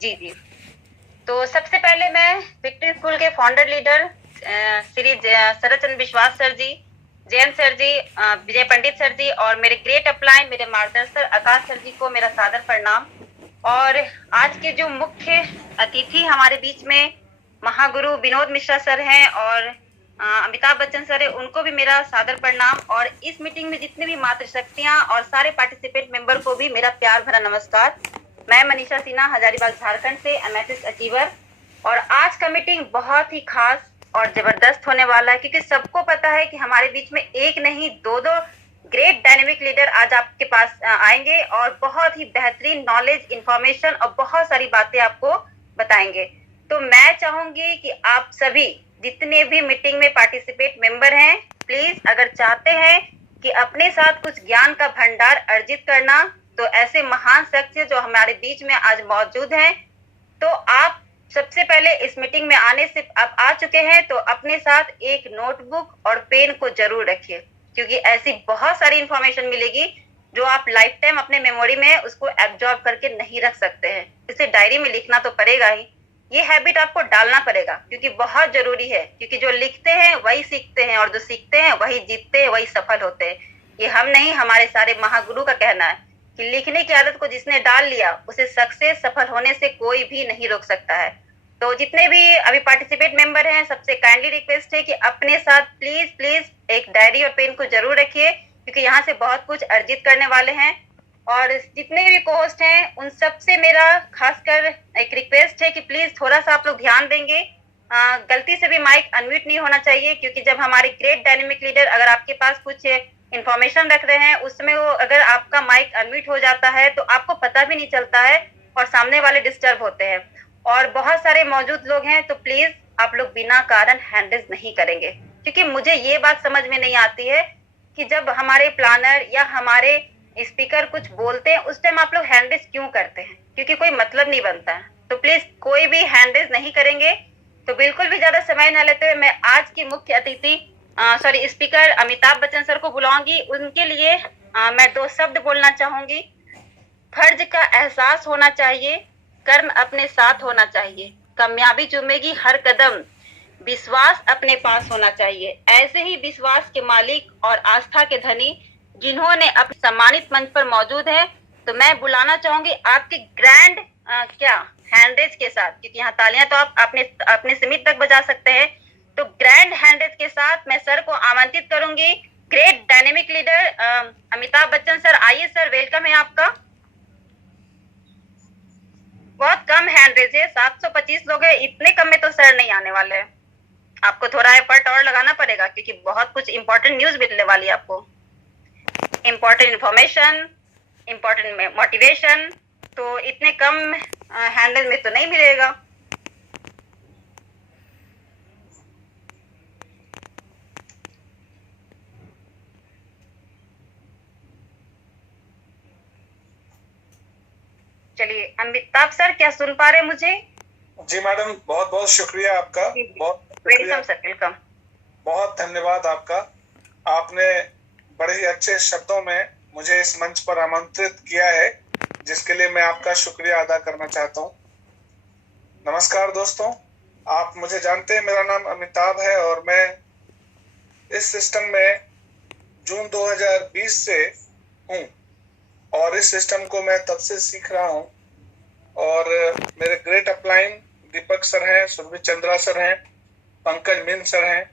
जी जी। तो सबसे पहले मैं विक्ट्री स्कूल के फाउंडर लीडर श्री शरद चंद्र विश्वास सर जी, जयंत सर जी, विजय पंडित सर जी और मेरे ग्रेट अपलाइन मेरे मार्गदर्शक आकाश सर जी को मेरा सादर प्रणाम। और आज के जो मुख्य अतिथि हमारे बीच में महागुरु विनोद मिश्रा सर हैं और अमिताभ बच्चन सर है, उनको भी मेरा सादर प्रणाम। और इस मीटिंग में जितने भी मातृशक्तियां और सारे पार्टिसिपेंट मेंबर को भी मेरा प्यार भरा नमस्कार। मैं मनीषा सिन्हा, हजारीबाग झारखंड से, एमएसएस अचीवर। और आज का मीटिंग बहुत ही खास और जबरदस्त होने वाला है, क्योंकि सबको पता है कि हमारे बीच में एक नहीं दो दो ग्रेट डायनेमिक लीडर आज आपके पास आएंगे और बहुत ही बेहतरीन नॉलेज, इंफॉर्मेशन और बहुत सारी बातें आपको बताएंगे। तो मैं चाहूंगी कि आप सभी जितने भी मीटिंग में पार्टिसिपेट मेंबर हैं, प्लीज अगर चाहते हैं कि अपने साथ कुछ ज्ञान का भंडार अर्जित करना, तो ऐसे महान शख्स जो हमारे बीच में आज मौजूद हैं, तो आप सबसे पहले इस मीटिंग में आने से आप आ चुके हैं तो अपने साथ एक नोटबुक और पेन को जरूर रखिए, क्योंकि ऐसी बहुत सारी इंफॉर्मेशन मिलेगी जो आप लाइफ टाइम अपने मेमोरी में उसको एब्जॉर्ब करके नहीं रख सकते हैं। इसे डायरी में लिखना तो पड़ेगा ही, ये हैबिट आपको डालना पड़ेगा, क्योंकि बहुत जरूरी है। क्योंकि जो लिखते हैं वही सीखते हैं और जो सीखते हैं वही जीतते हैं, वही सफल होते हैं। ये हम नहीं, हमारे सारे महागुरु का कहना है कि लिखने की आदत को जिसने डाल लिया उसे सक्सेस, सफल होने से कोई भी नहीं रोक सकता है। तो जितने भी अभी पार्टिसिपेट मेंबर हैं, सबसे काइंडली रिक्वेस्ट है कि अपने साथ प्लीज प्लीज एक डायरी और पेन को जरूर रखिए, क्योंकि यहाँ से बहुत कुछ अर्जित करने वाले हैं। और जितने भी कोस्ट हैं उन सब से मेरा खासकर एक रिक्वेस्ट है कि प्लीज थोड़ा सा आप लोग ध्यान देंगे। गलती से भी माइक अनम्यूट नहीं होना चाहिए, क्योंकि जब हमारे ग्रेट डायनेमिक लीडर अगर आपके पास कुछ इंफॉर्मेशन रख रहे हैं, उसमें वो अगर आपका माइक अनम्यूट हो जाता है तो आपको पता भी नहीं चलता है और सामने वाले डिस्टर्ब होते हैं। और बहुत सारे मौजूद लोग हैं, तो प्लीज आप लोग बिना कारण हैंड रेज नहीं करेंगे, क्योंकि मुझे ये बात समझ में नहीं आती है कि जब हमारे प्लानर या हमारे स्पीकर कुछ बोलते हैं उस टाइम आप लोग हैंड रेज क्यों करते हैं, क्योंकि कोई मतलब नहीं बनता है। तो प्लीज कोई भी हैंड रेज नहीं करेंगे। तो बिल्कुल भी ज्यादा समय न लेते हुए मैं आज की मुख्य अतिथि स्पीकर अमिताभ बच्चन सर को बुलाऊंगी। उनके लिए मैं दो शब्द बोलना चाहूंगी। फर्ज का एहसास होना चाहिए, कर्म अपने साथ होना चाहिए, कामयाबी चूमेगी हर कदम, विश्वास अपने पास होना चाहिए। ऐसे ही विश्वास के मालिक और आस्था के धनी जिन्होंने अपने सम्मानित मंच पर मौजूद है, तो मैं बुलाना चाहूंगी आपके ग्रैंड क्या हैंडरेज के साथ, क्योंकि यहाँ तालियां तो आप अपने अपने सीमित तक बजा सकते हैं। तो ग्रैंड हैंडरेज के साथ मैं सर को आमंत्रित करूंगी, great dynamic leader Amitabh Bachchan sir. आइए सर, वेलकम है आपका। बहुत कम हैंडरेज है, 725 लोग है, इतने कम में तो सर नहीं आने वाले हैं। आपको थोड़ा एफर्ट और लगाना पड़ेगा, क्योंकि बहुत कुछ इंपॉर्टेंट न्यूज मिलने वाली है आपको, इंपॉर्टेंट इंफॉर्मेशन, इंपॉर्टेंट मोटिवेशन। तो इतने कम हैंडल में तो नहीं मिलेगा। चलिए अमिताभ सर, क्या सुन पा रहे मुझे? जी मैडम, बहुत बहुत शुक्रिया आपका। बहुत वेलकम सर, वेलकम। बहुत धन्यवाद आपका। आपने बड़े ही अच्छे शब्दों में मुझे इस मंच पर आमंत्रित किया है, जिसके लिए मैं आपका शुक्रिया अदा करना चाहता हूँ। नमस्कार दोस्तों, आप मुझे जानते हैं, मेरा नाम अमिताभ है और मैं इस सिस्टम में जून 2020 से हूँ और इस सिस्टम को मैं तब से सीख रहा हूँ। और मेरे ग्रेट अपलाइन दीपक सर हैं, सुरभि चंद्रा सर हैं, पंकज मिन सर हैं,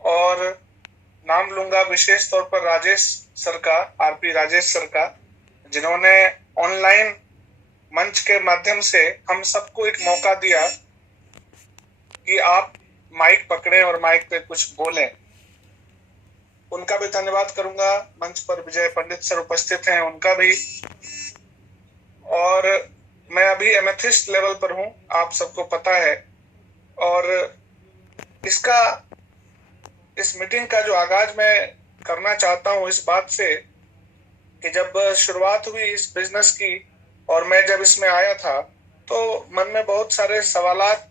और नाम लूंगा विशेष तौर पर राजेश सर का, आरपी राजेश सर का, जिन्होंने ऑनलाइन मंच के माध्यम से हम सबको एक मौका दिया कि आप माइक पकड़ें और माइक पे कुछ बोलें। उनका भी धन्यवाद करूंगा। मंच पर विजय पंडित सर उपस्थित हैं, उनका भी। और मैं अभी एमेथिस्ट लेवल पर हूं, आप सबको पता है। और इस मीटिंग का जो आगाज मैं करना चाहता हूं इस बात से कि जब शुरुआत हुई इस बिजनेस की और मैं जब इसमें आया था, तो मन में बहुत सारे सवालात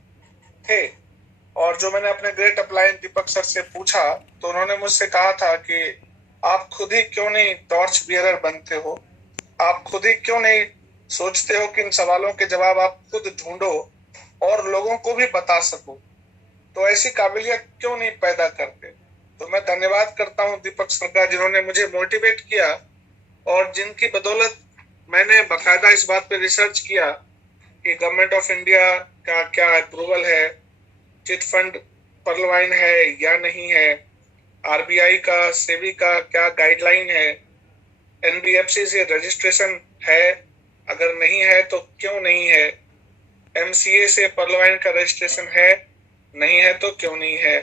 थे। और जो मैंने अपने ग्रेट अपलाइन दीपक सर से पूछा, तो उन्होंने मुझसे कहा था कि आप खुद ही क्यों नहीं टॉर्च बियरर बनते हो, आप खुद ही क्यों नहीं सोचते हो कि इन सवालों के जवाब आप खुद ढूंढो और लोगों को भी बता सको, तो ऐसी काबिलियत क्यों नहीं पैदा करते। तो मैं धन्यवाद करता हूं दीपक सरकार, जिन्होंने मुझे मोटिवेट किया और जिनकी बदौलत मैंने बाकायदा इस बात पे रिसर्च किया कि गवर्नमेंट ऑफ इंडिया का क्या अप्रूवल है, चिट फंड पर्लवाइन है या नहीं है, आरबीआई का, सेबी का क्या गाइडलाइन है, एनबीएफसी से रजिस्ट्रेशन है, अगर नहीं है तो क्यों नहीं है, एमसीए से पर्लवाइन का रजिस्ट्रेशन है, नहीं है तो क्यों नहीं है,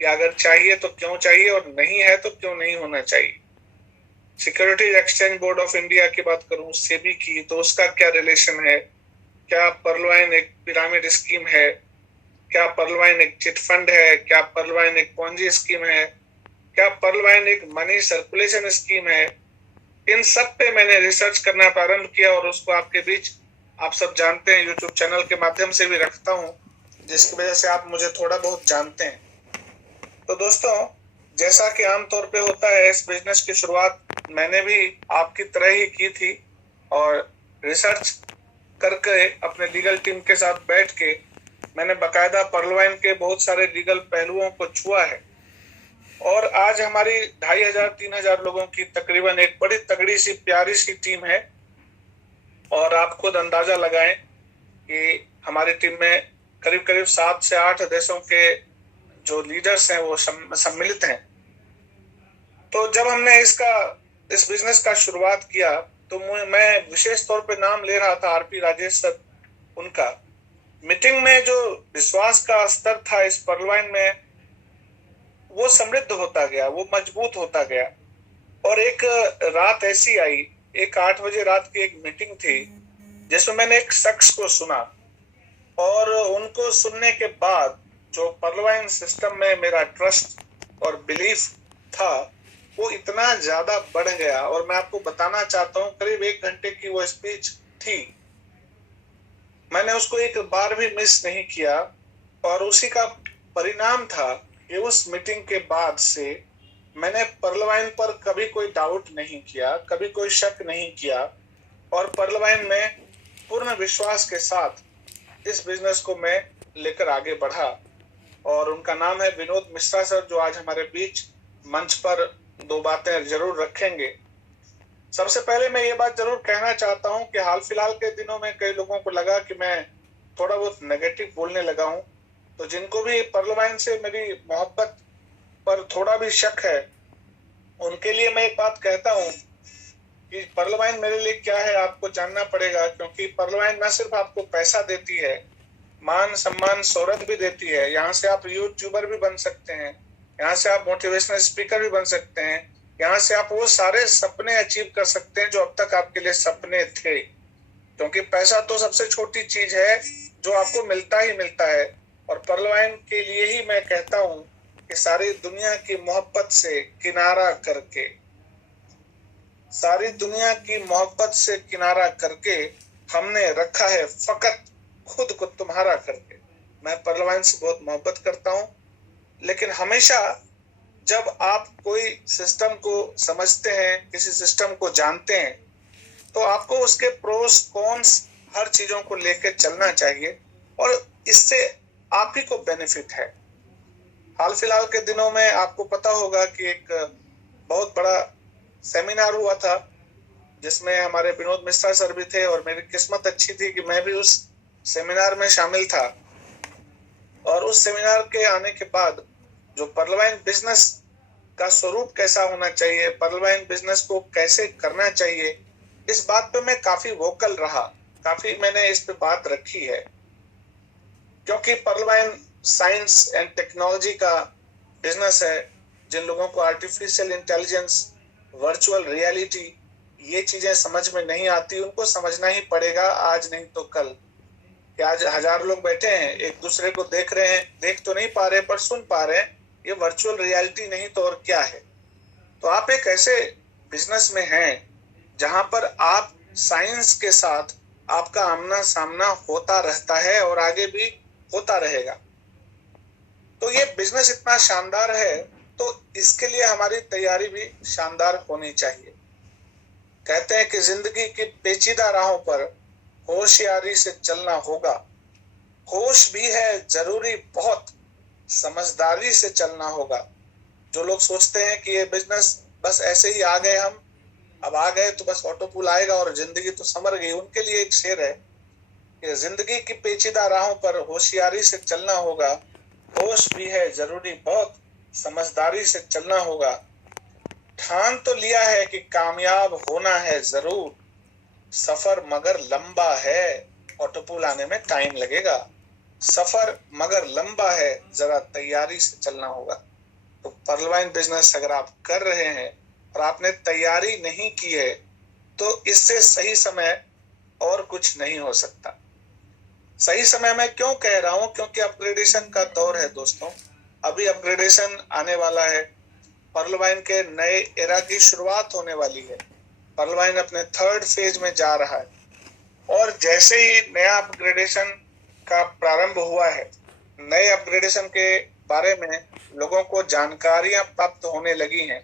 या अगर चाहिए तो क्यों चाहिए और नहीं है तो क्यों नहीं होना चाहिए। Securities exchange board of India की बात करूं, सेबी की, तो उसका क्या रिलेशन है, क्या पर्लवाइन एक पिरामिड स्कीम है, क्या पर्लवाइन एक चिट फंड है, क्या पर्लवाइन एक पॉन्जी स्कीम है, क्या पर्लवाइन एक मनी सर्कुलेशन स्कीम है। इन सब पे मैंने रिसर्च करना प्रारंभ किया और उसको आपके बीच, आप सब जानते हैं, यूट्यूब चैनल के माध्यम से भी रखता हूं, जिसकी वजह से आप मुझे थोड़ा बहुत जानते हैं। तो दोस्तों, जैसा कि आमतौर पे होता है, इस बिजनेस की शुरुआत मैंने भी आपकी तरह ही की थी और रिसर्च करके अपने लीगल टीम के साथ बैठ के मैंने बाकायदा पर्लवाइन के बहुत सारे लीगल पहलुओं को छुआ है और आज हमारी 2500-3000 लोगों की तकरीबन एक बड़ी तगड़ी सी प्यारी सी टीम है। और आप खुद अंदाजा लगाएं कि हमारी टीम में करीब करीब 7 से 8 देशों के जो लीडर्स हैं वो सम्मिलित हैं। तो जब हमने इस बिजनेस का शुरुआत किया तो मैं विशेष तौर पे नाम ले रहा था आरपी राजेश सर, उनका। मीटिंग में जो विश्वास का स्तर था इस पर्लवाइन में, वो समृद्ध होता गया, वो मजबूत होता गया। और एक रात ऐसी आई, एक 8 बजे रात की एक मीटिंग थी जिसमें मैंने एक शख्स को सुना और उनको सुनने के बाद जो पर्लवाइन सिस्टम में मेरा ट्रस्ट और बिलीफ था वो इतना ज्यादा बढ़ गया। और मैं आपको बताना चाहता हूँ, करीब 1 घंटे की वो स्पीच थी, मैंने उसको एक बार भी मिस नहीं किया। और उसी का परिणाम था कि उस मीटिंग के बाद से मैंने पर्लवाइन पर कभी कोई डाउट नहीं किया, कभी कोई शक नहीं किया और पर्लवाइन में पूर्ण विश्वास के साथ इस बिजनेस को मैं लेकर आगे बढ़ा। और उनका नाम है विनोद मिश्रा सर, जो आज हमारे बीच मंच पर 2 बातें जरूर रखेंगे। सबसे पहले मैं ये बात जरूर कहना चाहता हूं कि हाल फिलहाल के दिनों में कई लोगों को लगा कि मैं थोड़ा बहुत नेगेटिव बोलने लगा हूं, तो जिनको भी पर्लवाइन से मेरी मोहब्बत पर थोड़ा भी शक है, उनके लिए मैं एक बात कहता हूं कि पर्लवाइन मेरे लिए क्या है आपको जानना पड़ेगा। क्योंकि पर्लवाइन न सिर्फ आपको पैसा देती है, मान सम्मान शोहरत भी देती है। यहाँ से आप यूट्यूबर भी बन सकते हैं, यहाँ से आप मोटिवेशनल स्पीकर भी बन सकते हैं, यहाँ से आप वो सारे सपने अचीव कर सकते हैं जो अब तक आपके लिए सपने थे। क्योंकि पैसा तो सबसे छोटी चीज है जो आपको मिलता ही मिलता है। और पर्लवाइन के लिए ही मैं कहता हूं कि सारी दुनिया की मोहब्बत से किनारा करके, सारी दुनिया की मोहब्बत से किनारा करके हमने रखा है फकत खुद को तुम्हारा करके। मैं पर्लवाइन से बहुत मोहब्बत करता हूं, लेकिन हमेशा जब आप कोई सिस्टम को समझते हैं, किसी सिस्टम को जानते हैं, तो आपको उसके प्रोस कॉन्स हर चीजों को लेकर चलना चाहिए और इससे आप ही को बेनिफिट है। हाल फिलहाल के दिनों में आपको पता होगा कि एक बहुत बड़ा सेमिनार हुआ था जिसमें हमारे विनोद मिश्रा सर भी थे और मेरी किस्मत अच्छी थी कि मैं भी उस सेमिनार में शामिल था। और उस सेमिनार के आने के बाद जो पर्लवाइन बिजनेस का स्वरूप कैसा होना चाहिए, पर्लवाइन बिजनेस को कैसे करना चाहिए, इस बात पे मैं काफी वोकल रहा, काफी मैंने इस पे बात रखी है। क्योंकि पर्लवाइन साइंस एंड टेक्नोलॉजी का बिजनेस है। जिन लोगों को आर्टिफिशियल इंटेलिजेंस, वर्चुअल रियलिटी, ये चीजें समझ में नहीं आती, उनको समझना ही पड़ेगा आज नहीं तो कल। कि आज 1000 लोग बैठे हैं, एक दूसरे को देख रहे हैं, देख तो नहीं पा रहे पर सुन पा रहे हैं, ये वर्चुअल रियलिटी नहीं तो और क्या है। तो आप एक ऐसे बिजनेस में हैं जहां पर आप साइंस के साथ आपका आमना सामना होता रहता है और आगे भी होता रहेगा। तो ये बिजनेस इतना शानदार है तो इसके लिए हमारी तैयारी भी शानदार होनी चाहिए। कहते हैं कि जिंदगी की पेचीदा राहों पर होशियारी से चलना होगा। होश भी है जरूरी बहुत, समझदारी से चलना होगा। जो लोग सोचते हैं कि ये बिजनेस बस ऐसे ही आ गए, हम अब आ गए तो बस ऑटो पुल आएगा और जिंदगी तो संवर गई, उनके लिए एक शेर है कि जिंदगी की पेचीदा राहों पर होशियारी से चलना होगा। होश भी है जरूरी बहुत, समझदारी से चलना होगा। ठान तो लिया है कि कामयाब होना है जरूर, सफर मगर लंबा है, ऑटो पुल आने में टाइम लगेगा। सफर मगर लंबा है, जरा तैयारी से चलना होगा। तो पर्ल वाइन बिजनेस अगर आप कर रहे हैं और आपने तैयारी नहीं की है तो इससे सही समय और कुछ नहीं हो सकता। सही समय मैं क्यों कह रहा हूं? क्योंकि अपग्रेडेशन का दौर है दोस्तों। अभी अपग्रेडेशन आने वाला है। पर्ल वाइन के नए एरा की शुरुआत होने वाली है। पर्ल वाइन अपने थर्ड फेज में जा रहा है और जैसे ही नया अपग्रेडेशन का प्रारंभ हुआ है, नए अपग्रेडेशन के बारे में लोगों को जानकारियां प्राप्त होने लगी हैं,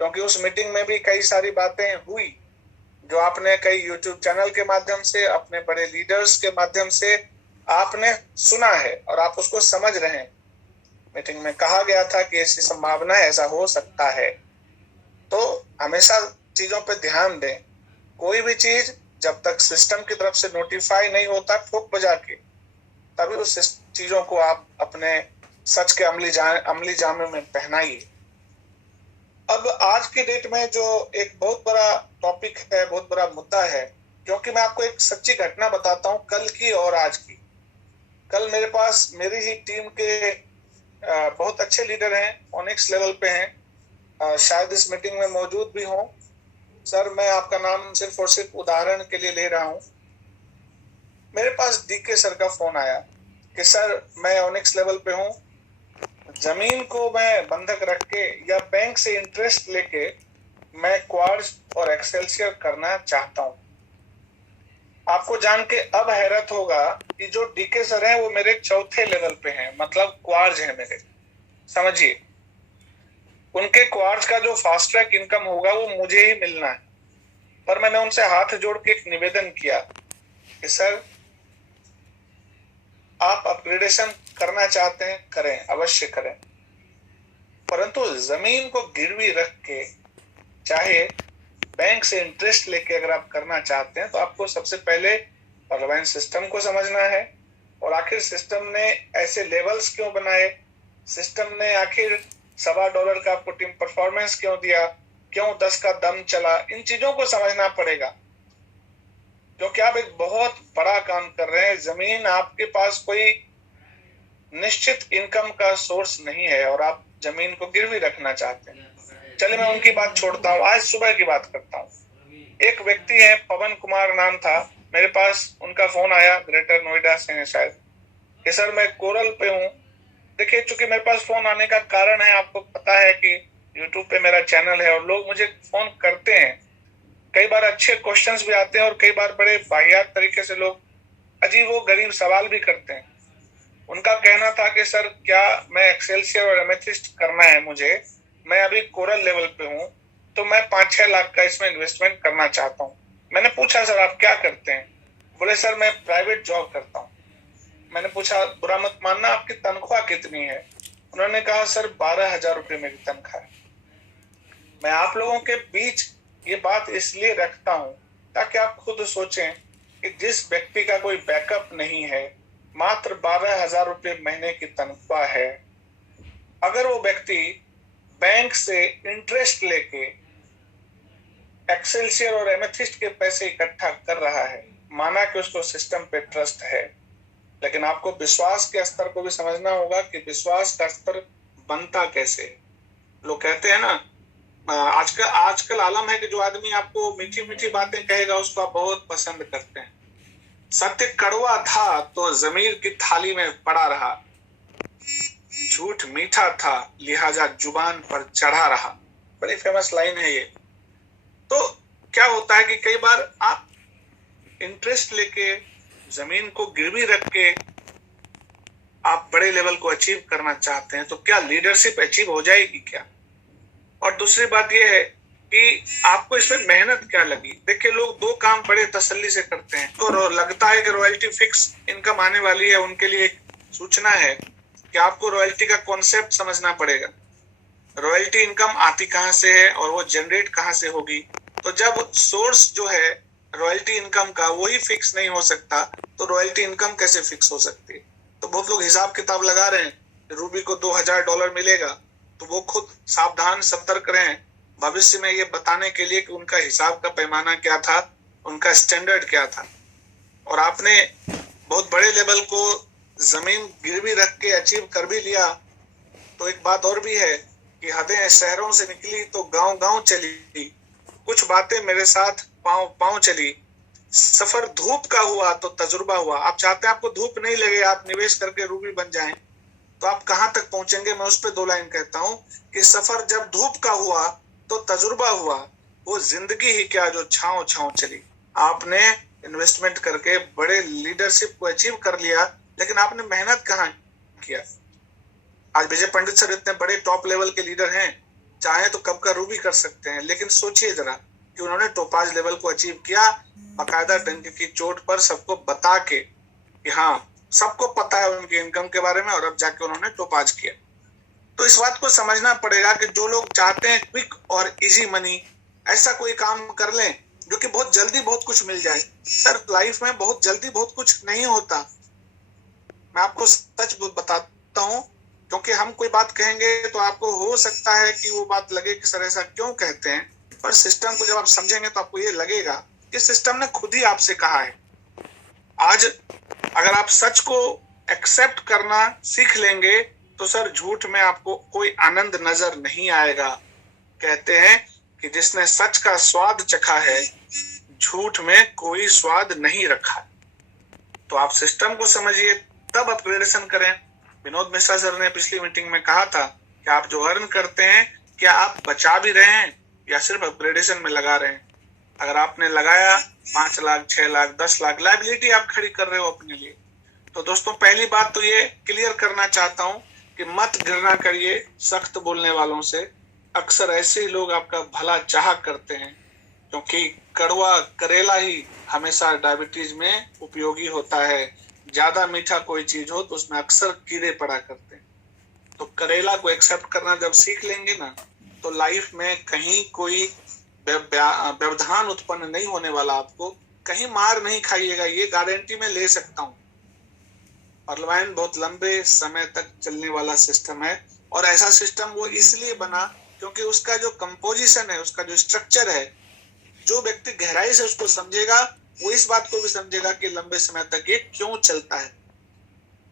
क्योंकि उस मीटिंग में भी कई सारी बातें हुई जो आपने कई यूट्यूब चैनल के माध्यम से, अपने बड़े लीडर्स के माध्यम से आपने सुना है और आप उसको समझ रहे हैं। मीटिंग में कहा गया था कि ऐसी संभावना है, ऐसा हो सकता है। तो हमेशा चीजों पे ध्यान दें। कोई भी चीज जब तक सिस्टम की तरफ से नोटिफाई नहीं होता ठोक बजा के, तभी उस चीजों को आप अपने सच के अमली जामे में पहनाइए। अब आज की डेट में जो एक बहुत बड़ा टॉपिक है, बहुत बड़ा मुद्दा है, क्योंकि मैं आपको एक सच्ची घटना बताता हूं, कल की और आज की। कल मेरे पास मेरी ही टीम के बहुत अच्छे लीडर हैं, ओनिक्स लेवल पे हैं, शायद इस मीटिंग में मौजूद भी हों। सर, मैं आपका नाम सिर्फ और सिर्फ उदाहरण के लिए ले रहा हूं। मेरे पास डीके सर का फोन आया कि सर मैं ओनिक्स लेवल पे हूं, जमीन को मैं बंधक रख के या बैंक से इंटरेस्ट लेके मैं क्वार्ट्ज और एक्सेल्सियर करना चाहता हूं। आपको जान के अब हैरत होगा कि जो डीके सर हैं वो मेरे चौथे लेवल पे हैं, मतलब क्वार्ट्ज है मेरे। समझिए, उनके क्वार्ट्ज का जो फास्ट ट्रैक इनकम होगा वो मुझे ही मिलना है। पर मैंने उनसे हाथ जोड़ के एक निवेदन किया कि सर, आप अपग्रेडेशन करना चाहते हैं, करें, अवश्य करें, परंतु जमीन को गिरवी रख के, चाहे बैंक से इंटरेस्ट लेके अगर आप करना चाहते हैं, तो आपको सबसे पहले पर्ल वाइन सिस्टम को समझना है। और आखिर सिस्टम ने ऐसे लेवल्स क्यों बनाए, सिस्टम ने आखिर $1.25 का आपको टीम परफॉर्मेंस क्यों दिया, क्यों 10 का दम चला, इन चीजों को समझना पड़ेगा, क्योंकि आप एक बहुत बड़ा काम कर रहे हैं। जमीन आपके पास कोई निश्चित इनकम का सोर्स नहीं है और आप जमीन को गिरवी रखना चाहते हैं। चलिए मैं उनकी बात छोड़ता हूँ, आज सुबह की बात करता हूँ। एक व्यक्ति है, पवन कुमार नाम था, मेरे पास उनका फोन आया, ग्रेटर नोएडा से है शायद, कि सर मैं कोरल पे हूँ। देखिए, चूंकि मेरे पास फोन आने का कारण है, आपको पता है कि यूट्यूब पे मेरा चैनल है और लोग मुझे फोन करते हैं। कई बार अच्छे क्वेश्चंस भी आते हैं और कई बार बड़े वाहियात तरीके से लोग अजीब व गरीब सवाल भी करते हैं। उनका कहना था कि सर क्या मैं एक्सेल्सियर और एमेथिस्ट करना है मुझे, मैं अभी कोरल लेवल पे हूँ, तो मैं 5-6 लाख का इसमें इन्वेस्टमेंट करना चाहता हूँ। मैंने पूछा सर आप क्या करते हैं? बोले सर मैं प्राइवेट जॉब करता हूँ। मैंने पूछा बुरा मत मानना, आपकी तनख्वाह कितनी है? उन्होंने कहा सर 12,000 रुपये मेरी तनख्वाह है। मैं आप लोगों के बीच ये बात इसलिए रखता हूँ ताकि आप खुद सोचें कि जिस व्यक्ति का कोई बैकअप नहीं है, मात्र 12,000 रुपये महीने की तनख्वाह है, अगर वो व्यक्ति बैंक से इंटरेस्ट लेके एक्सेल्सियर और एमेथिस्ट के पैसे इकट्ठा कर रहा है, माना कि उसको सिस्टम पे ट्रस्ट है, लेकिन आपको विश्वास के स्तर को भी समझना होगा कि विश्वास का स्तर बनता कैसे। लोग कहते हैं ना, आजकल आलम है कि जो आदमी आपको मीठी मीठी बातें कहेगा उसको आप बहुत पसंद करते हैं। सत्य कड़वा था तो जमीर की थाली में पड़ा रहा, झूठ मीठा था लिहाजा जुबान पर चढ़ा रहा। बड़ी फेमस लाइन है ये। तो क्या होता है कि कई बार आप इंटरेस्ट लेके, जमीन को गिरवी रख के आप बड़े लेवल को अचीव करना चाहते हैं, तो क्या लीडरशिप अचीव हो जाएगी क्या? और दूसरी बात यह है कि आपको इसमें मेहनत क्या लगी। देखिए, लोग दो काम बड़े तसल्ली से करते हैं। तो लगता है कि रॉयल्टी फिक्स इनकम आने वाली है, उनके लिए एक सूचना है कि आपको रॉयल्टी का कॉन्सेप्ट समझना पड़ेगा। रॉयल्टी इनकम आती कहां से है और वो जनरेट कहां से होगी। तो जब सोर्स जो है रॉयल्टी इनकम का वही फिक्स नहीं हो सकता, तो रॉयल्टी इनकम कैसे फिक्स हो सकती है। तो बहुत लोग हिसाब किताब लगा रहे हैं, रूबी को $2000 मिलेगा, तो वो खुद सावधान सतर्क रहें भविष्य में ये बताने के लिए कि उनका हिसाब का पैमाना क्या था, उनका स्टैंडर्ड क्या था। और आपने बहुत बड़े लेवल को जमीन गिरवी रख के अचीव कर भी लिया, तो एक बात और भी है कि हदें शहरों से निकली तो गांव गांव चली, कुछ बातें मेरे साथ पांव पांव चली। सफर धूप का हुआ तो तजुर्बा हुआ। आप चाहते हैं आपको धूप नहीं लगे, आप निवेश करके रूबी बन जाएं, तो आप कहां तक पहुंचेंगे। मैं उस पर 2 लाइन कहता हूं कि सफर जब धूप का हुआ तो तजुर्बा हुआ, वो जिंदगी ही क्या जो छांव छांव चली। आपने इन्वेस्टमेंट करके बड़े लीडरशिप को अचीव कर लिया, लेकिन आपने मेहनत कहाँ किया। आज विजय पंडित सर इतने बड़े टॉप लेवल के लीडर हैं, चाहे तो कब का रूबी कर सकते हैं, लेकिन सोचिए जरा कि उन्होंने टोपाज लेवल को अचीव किया बाकायदा डंक की चोट पर, सबको बता के कि हाँ सबको पता है उनके इनकम के बारे में, और अब जाके उन्होंने टोपाज किया। तो इस बात को समझना पड़ेगा कि जो लोग चाहते हैं क्विक और इजी मनी, ऐसा कोई काम कर लें जो कि बहुत जल्दी बहुत कुछ मिल जाए। सर लाइफ में बहुत जल्दी बहुत कुछ नहीं होता, मैं आपको सच बताता हूँ, क्योंकि हम कोई बात कहेंगे तो आपको हो सकता है कि वो बात लगे कि सर ऐसा क्यों कहते हैं, पर सिस्टम को जब आप समझेंगे तो आपको ये लगेगा कि सिस्टम ने खुद ही आपसे कहा है। आज अगर आप सच को एक्सेप्ट करना सीख लेंगे तो सर झूठ में आपको कोई आनंद नजर नहीं आएगा। कहते हैं कि जिसने सच का स्वाद चखा है, झूठ में कोई स्वाद नहीं रखा। तो आप सिस्टम को समझिए, तब अपग्रेडेशन करें। विनोद मिश्रा सर ने पिछली मीटिंग में कहा था कि आप जो अर्न करते हैं, क्या आप बचा भी रहे हैं या सिर्फ अपग्रेडेशन में लगा रहे हैं। अगर आपने लगाया 5 लाख 6 लाख 10 लाख लायबिलिटी आप खड़ी कर रहे हो अपने लिए। तो दोस्तों, पहली बात तो ये क्लियर करना चाहता हूं कि मत घृणा करिए सख्त बोलने वालों से। अक्सर ऐसे ही लोग आपका भला चाह करते हैं, क्योंकि कड़वा करेला ही हमेशा डायबिटीज में उपयोगी होता है। ज्यादा मीठा कोई चीज हो तो उसमें अक्सर कीड़े पड़ा करते हैं। तो करेला को एक्सेप्ट करना जब सीख लेंगे ना, तो लाइफ में कहीं कोई व्यवधान उत्पन्न नहीं होने वाला, आपको कहीं मार नहीं खाइएगा, ये गारंटी मैं ले सकता हूँ। पार्लियामेंट बहुत लंबे समय तक चलने वाला सिस्टम है, और ऐसा सिस्टम वो इसलिए बना क्योंकि उसका जो कंपोजिशन है, उसका जो स्ट्रक्चर है, जो व्यक्ति गहराई से उसको समझेगा वो इस बात को भी समझेगा कि लंबे समय तक ये क्यों चलता है।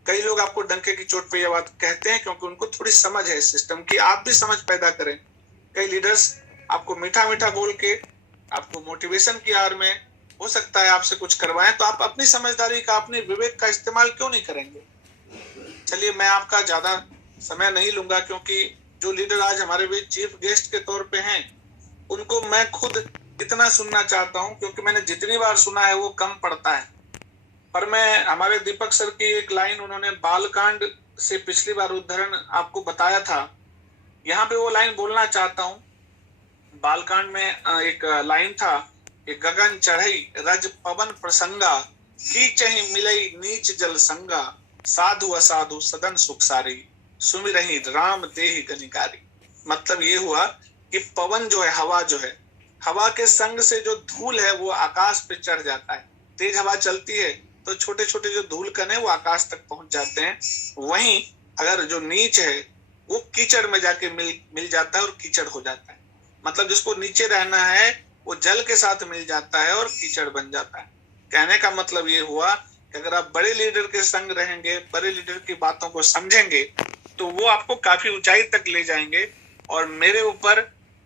कई लोग आपको डंके की चोट पे ये बात कहते हैं क्योंकि उनको थोड़ी समझ है इस सिस्टम की। आप भी समझ पैदा करें। कई लीडर्स आपको मीठा मीठा बोल के आपको मोटिवेशन की आड़ में हो सकता है आपसे कुछ करवाएं, तो आप अपनी समझदारी का, अपने विवेक का इस्तेमाल क्यों नहीं करेंगे। चलिए, मैं आपका ज्यादा समय नहीं लूंगा, क्योंकि जो लीडर आज हमारे बीच चीफ गेस्ट के तौर पे हैं, उनको मैं खुद इतना सुनना चाहता हूं, क्योंकि मैंने जितनी बार सुना है वो कम पड़ता है। पर मैं हमारे दीपक सर की एक लाइन, उन्होंने बालकांड से पिछली बार उदाहरण आपको बताया था, यहाँ पे वो लाइन बोलना चाहता हूँ। बालकांड में एक लाइन था कि गगन चढ़ई रज पवन प्रसंगा, कीचहि मिलई नीच जल संगा, साधु असाधु सदन सुख सारी, सुमिरहि राम देहि गनिकारी। मतलब ये हुआ कि पवन जो है, हवा जो है, हवा के संग से जो धूल है वो आकाश पे चढ़ जाता है। तेज हवा चलती है तो छोटे छोटे जो धूल कण है वो आकाश तक पहुंच जाते हैं। वहीं अगर जो नीच है वो कीचड़ में जाके मिल जाता है और कीचड़ हो जाता है। मतलब जिसको नीचे रहना है वो जल के साथ मिल जाता है और कीचड़ बन जाता है। कहने का मतलब ये हुआ कि अगर आप बड़े लीडर के संग रहेंगे, बड़े लीडर की बातों को समझेंगे, तो वो आपको काफी ऊंचाई तक ले जाएंगे। और मेरे ऊपर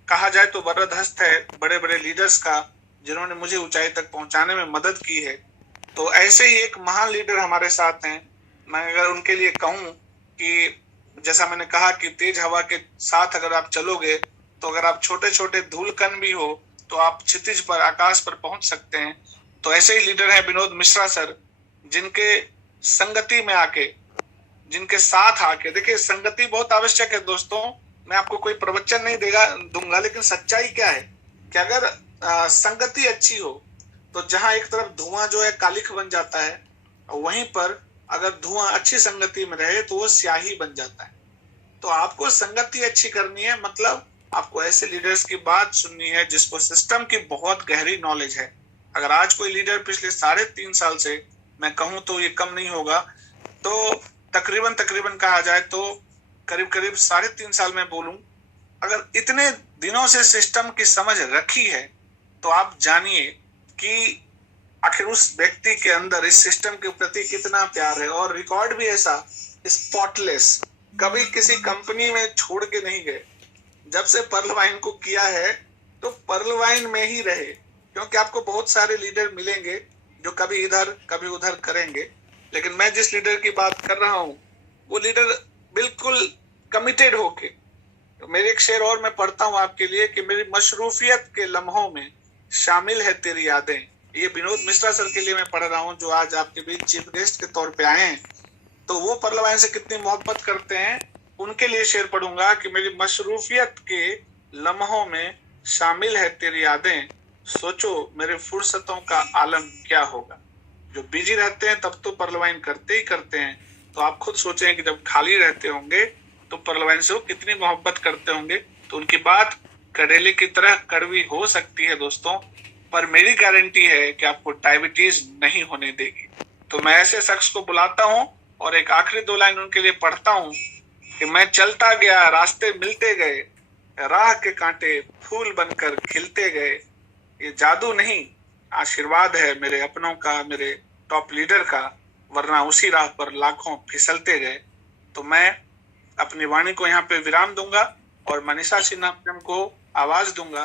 कहा जाए तो वरद हस्त है बड़े बड़े लीडर्स का, जिन्होंने मुझे ऊंचाई तक पहुंचाने में मदद की है। तो ऐसे ही एक महान लीडर हमारे साथ हैं। मैं अगर उनके लिए कहूं कि जैसा मैंने कहा कि तेज हवा के साथ अगर आप चलोगे, तो अगर आप छोटे छोटे धूल कण भी हो तो आप क्षितिज पर, आकाश पर पहुंच सकते हैं। तो ऐसे ही लीडर है विनोद मिश्रा सर, जिनके संगति में आके, जिनके साथ आके, देखिए संगति बहुत आवश्यक है दोस्तों। मैं आपको कोई प्रवचन नहीं दूंगा, लेकिन सच्चाई क्या है कि अगर संगति अच्छी हो तो जहां एक तरफ धुआं जो है कालिख बन जाता है, वहीं पर अगर धुआं अच्छी संगति में रहे तो वो स्याही बन जाता है। तो आपको संगति अच्छी करनी है, मतलब आपको ऐसे लीडर्स की बात सुननी है जिसको सिस्टम की बहुत गहरी नॉलेज है। अगर आज कोई लीडर पिछले 3.5 साल से, मैं कहूं तो ये कम नहीं होगा, तो तकरीबन कहा जाए तो करीब 3.5 साल में बोलूं, अगर इतने दिनों से सिस्टम की समझ रखी है तो आप जानिए कि आखिर उस व्यक्ति के अंदर इस सिस्टम के प्रति कितना प्यार है। और रिकॉर्ड भी ऐसा स्पॉटलेस, कभी किसी कंपनी में छोड़ के नहीं गए। जब से पर्ल वाइन को किया है तो पर्ल वाइन में ही रहे, क्योंकि आपको बहुत सारे लीडर मिलेंगे जो कभी इधर कभी उधर करेंगे, लेकिन मैं जिस लीडर की बात कर रहा हूं वो लीडर बिल्कुल कमिटेड होके। तो मेरे एक शेर और मैं पढ़ता हूं आपके लिए कि मेरी मशरूफियत के लम्हों में शामिल है तेरी यादें। ये विनोद मिश्रा सर के लिए मैं पढ़ रहा हूं जो आज आपके बीच चीफ गेस्ट के तौर पे आए हैं। तो वो पर्ल वाइन से कितनी मोहब्बत करते हैं, उनके लिए शेर पढ़ूंगा कि मेरी मशरूफियत के लम्हों में शामिल है तेरी यादें, सोचो मेरे फुर्सतों का आलम क्या होगा। जो बिजी रहते हैं तब तो पर्ल वाइन करते ही करते हैं, तो आप खुद सोचें कि जब खाली रहते होंगे तो पर्ल वाइन से वो कितनी मोहब्बत करते होंगे। तो उनकी बात करेले की तरह कड़वी हो सकती है दोस्तों, पर मेरी गारंटी है कि आपको डायबिटीज नहीं होने देगी। तो मैं ऐसे शख्स को बुलाता हूं और एक आखिरी 2 लाइन उनके लिए पढ़ता हूं कि मैं चलता गया, रास्ते मिलते गए, राह के कांटे फूल बनकर खिलते गए। ये जादू नहीं, आशीर्वाद है मेरे अपनों का, मेरे टॉप लीडर का, वरना उसी राह पर लाखों फिसलते गए। तो मैं अपनी वाणी को यहाँ पे विराम दूंगा और मनीषा सिन्हा मैडम को आवाज दूंगा।